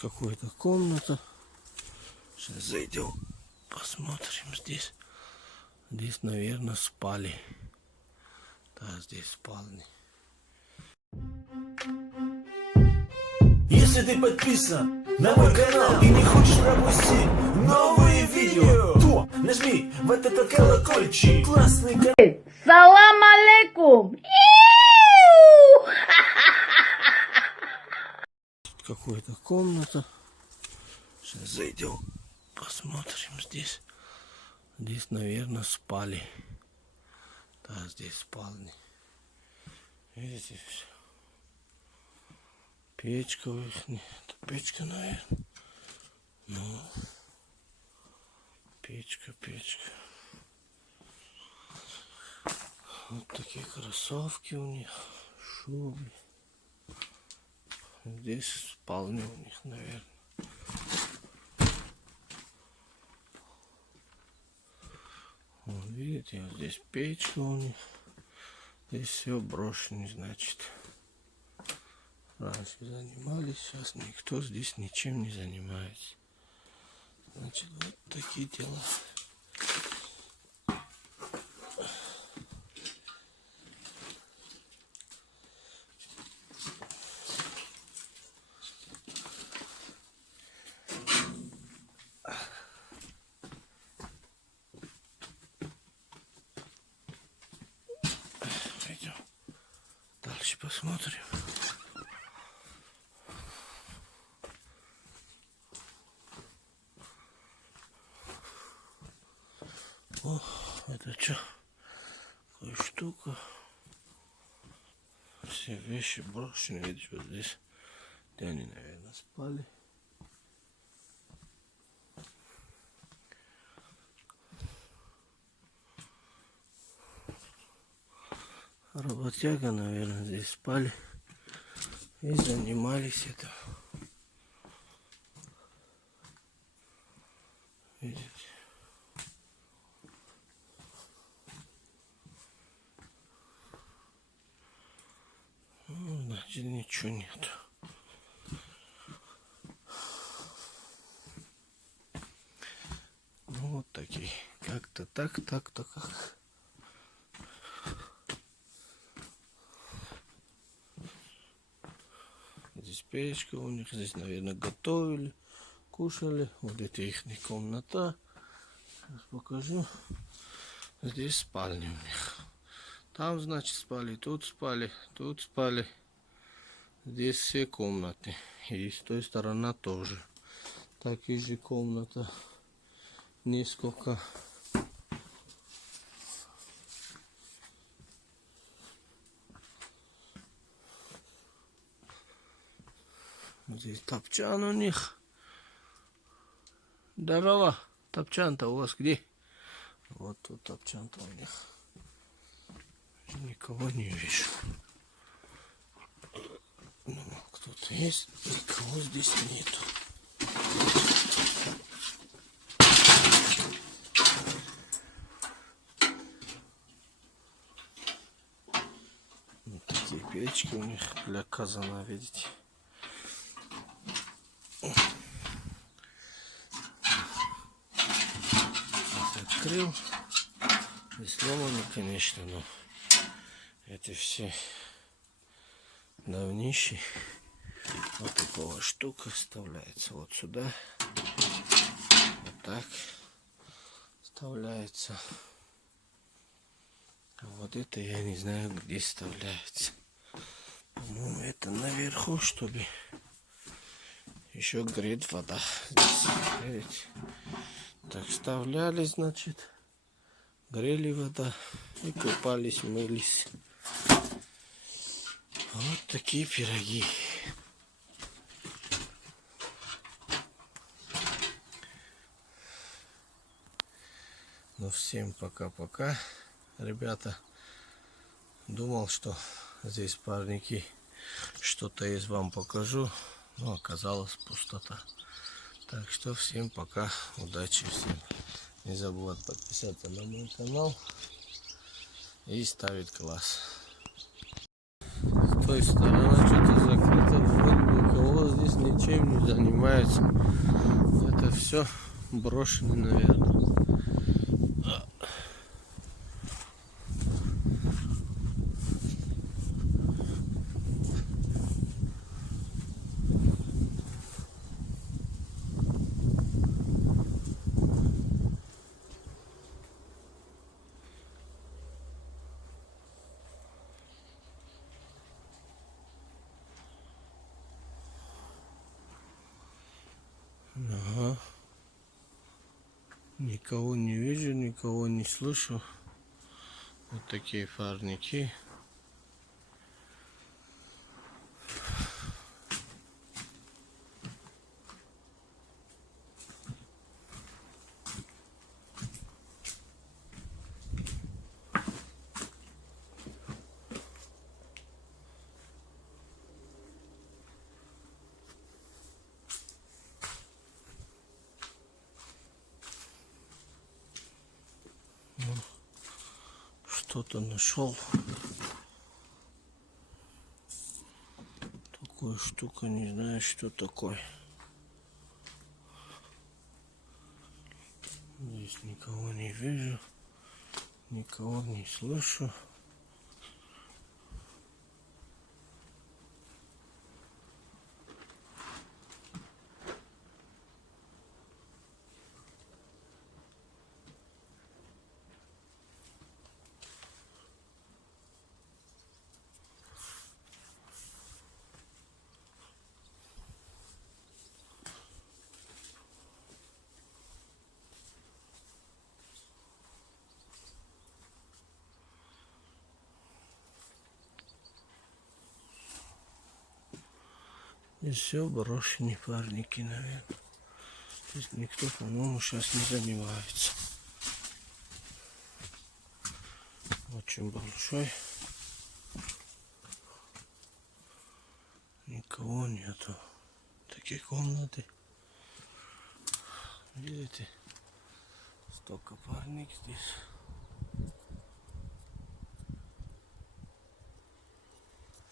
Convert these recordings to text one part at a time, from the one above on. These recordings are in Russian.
какая-то комната. Сейчас зайдем, посмотрим здесь. Здесь, наверное, спали. Да, здесь спальни. Если ты подписан на мой канал и не хочешь пропустить новые видео, то нажми вот этот колокольчик. Классный канал. Салам алейкум! Тут какая-то комната. Сейчас зайдем, посмотрим здесь. Здесь, наверное, спали. Да, здесь спальни. Видите? Печка у них. Это печка, наверное. Ну, печка. Вот такие кроссовки у них. Шубы. Здесь спальня у них, наверное. Вот, видите, вот здесь печка у них. Здесь все брошено, значит. Раньше занимались, сейчас никто здесь ничем не занимается. Значит, вот такие дела. Пойдем дальше посмотрим. О, это что? Какая штука. Все вещи брошены. Видите, вот здесь, где они, наверное, спали. Работяга, наверное, здесь спали и занимались этим. Видите? Ну, значит, ничего нет. Ну, вот такие. Как-то так, так-то как. Здесь печка у них, здесь, наверное, готовили, кушали. Вот это их комната. Сейчас покажу. Здесь спальня у них. Там, значит, спали, тут спали, тут спали. Здесь все комнаты. И с той стороны тоже. Такие же комната. Несколько. Здесь топчан у них. Здорово. Топчан-то у вас где? Вот тут топчан-то у них. Никого не вижу. Ну, кто-то есть, никого здесь нету. Вот такие печки у них для казана, видите. Открыл. И сломаны, конечно, но эти все давнищие. Вот такого штука вставляется вот сюда. Вот так вставляется. А вот это я не знаю, где вставляется. По-моему, это наверху, чтобы еще греть вода. Здесь, видите? Так вставляли, значит, грели вода и купались, мылись. Вот такие пироги. Ну, всем пока-пока, ребята. Думал, что здесь парники что-то из вам покажу, но оказалось пустота. Так что всем пока, удачи всем. Не забывайте подписаться на мой канал и ставить класс. С той стороны что-то закрыто, вроде бы никого здесь нет. ничем не занимается. Это все брошено, наверное. Ага. Никого не вижу, никого не слышу. Вот такие парники. Что-то нашел. Такая штука, не знаю, что такое. Здесь никого не вижу, никого не слышу. И все брошенные парники, наверное. Здесь никто, по-моему, сейчас не занимается. Очень большой. Никого нету. Такие комнаты. Видите? Столько парник здесь.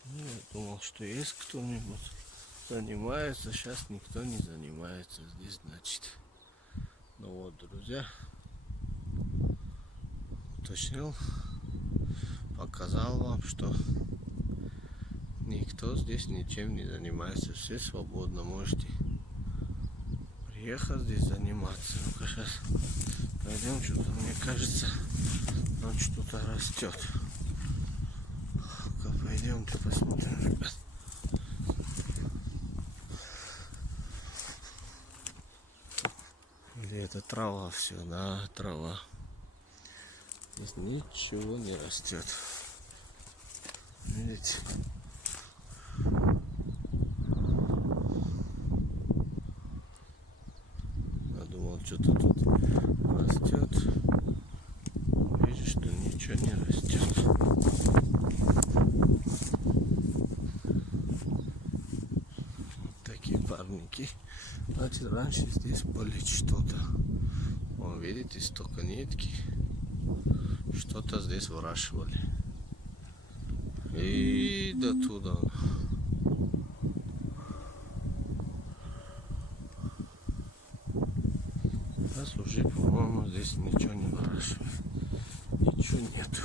Ну, я думал, что есть кто-нибудь занимается. Сейчас никто не занимается здесь, значит. Ну вот, друзья. Уточнил. Показал вам, что никто здесь ничем не занимается. Все свободно. Можете приехать здесь заниматься. Ну-ка сейчас пойдем. Что-то, мне кажется, там что-то растет. Ну-ка пойдемте посмотрим, ребят. Или это трава все? Да, трава. Здесь ничего не растет. Видите? Я думал, что-то тут растет. Видишь, что ничего не растет. Вот такие парники. Значит, раньше здесь были что-то. Вон, видите, столько нитки. Что-то здесь выращивали. И до туда. Сейчас уже, по-моему, здесь ничего не выращивают. Ничего нету.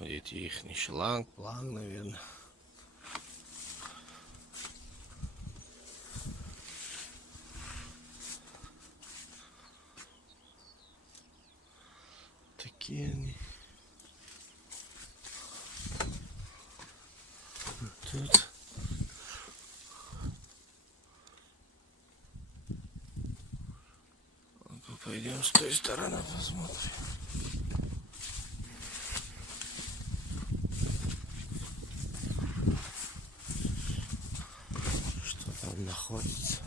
Видите, их шланг, план, наверное. Такие они. Тут. Пойдем с той стороны посмотрим. Что там находится?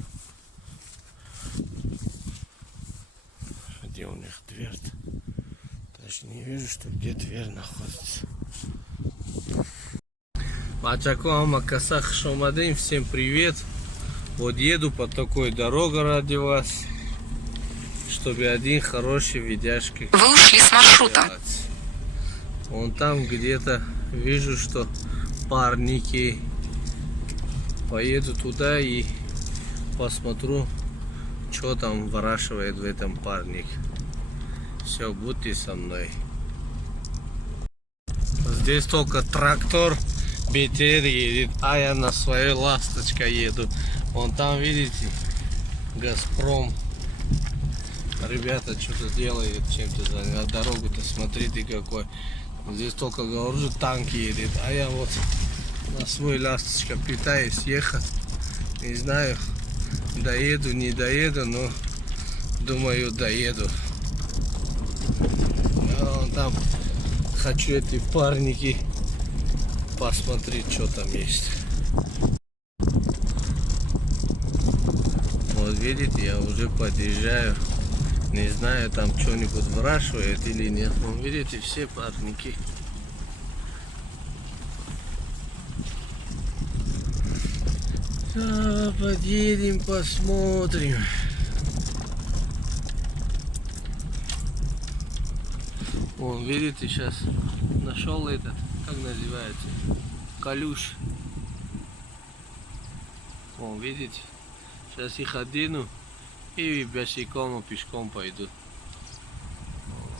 Где у них дверь-то? Даже не вижу, что где дверь находится. Мачакуама Касах Шомадин, всем привет. Вот еду по такой дороге ради вас, чтобы один хороший видяшки. Вы ушли с маршрута. Вон там где-то вижу, что парники. Поеду туда и посмотрю, что там выращивает в этом парнике. Все, будьте со мной. Здесь только трактор, БТР едет, а я на своей ласточке еду. Вон там, видите, Газпром. Ребята что-то делают, чем-то заняты. Дорогу-то смотрите какой. Здесь только, говорю, танк едет, а я вот на свой ласточка пытаюсь ехать. Не знаю, доеду, не доеду, но думаю, доеду. А вон там хочу эти парники посмотреть, что там есть. Вот видите, я уже подъезжаю. Не знаю, там что-нибудь выращивает или нет. Вон, видите, все парники. Да, подъедем, посмотрим. Вон, видите, сейчас нашел этот, как называется, калюш. Вон, видите, сейчас их одену и босиком и пешком пойду.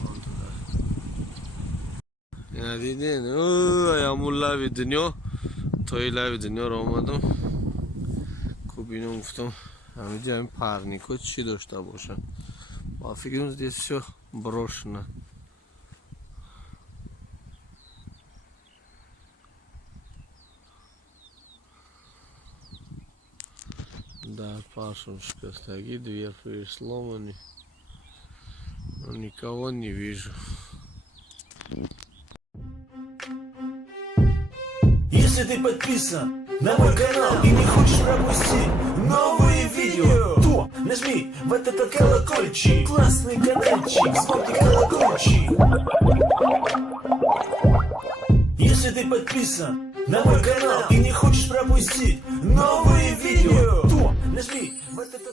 Вон туда. Один день, я мулави днё, то и лави днё ромаду. Кубину в том, а мы делаем парник, вот чидо что больше. А фигурно здесь все брошено. Да, пасуншка стоит, дверь сломаны. Но никого не вижу. Если ты подписан на мой канал и не хочешь пропустить новые видео, то нажми в этот колокольчик. Классный каналчик, смотри колокольчик. Если ты подписан на мой канал и не хочешь пропустить новые видео, то нажми в этот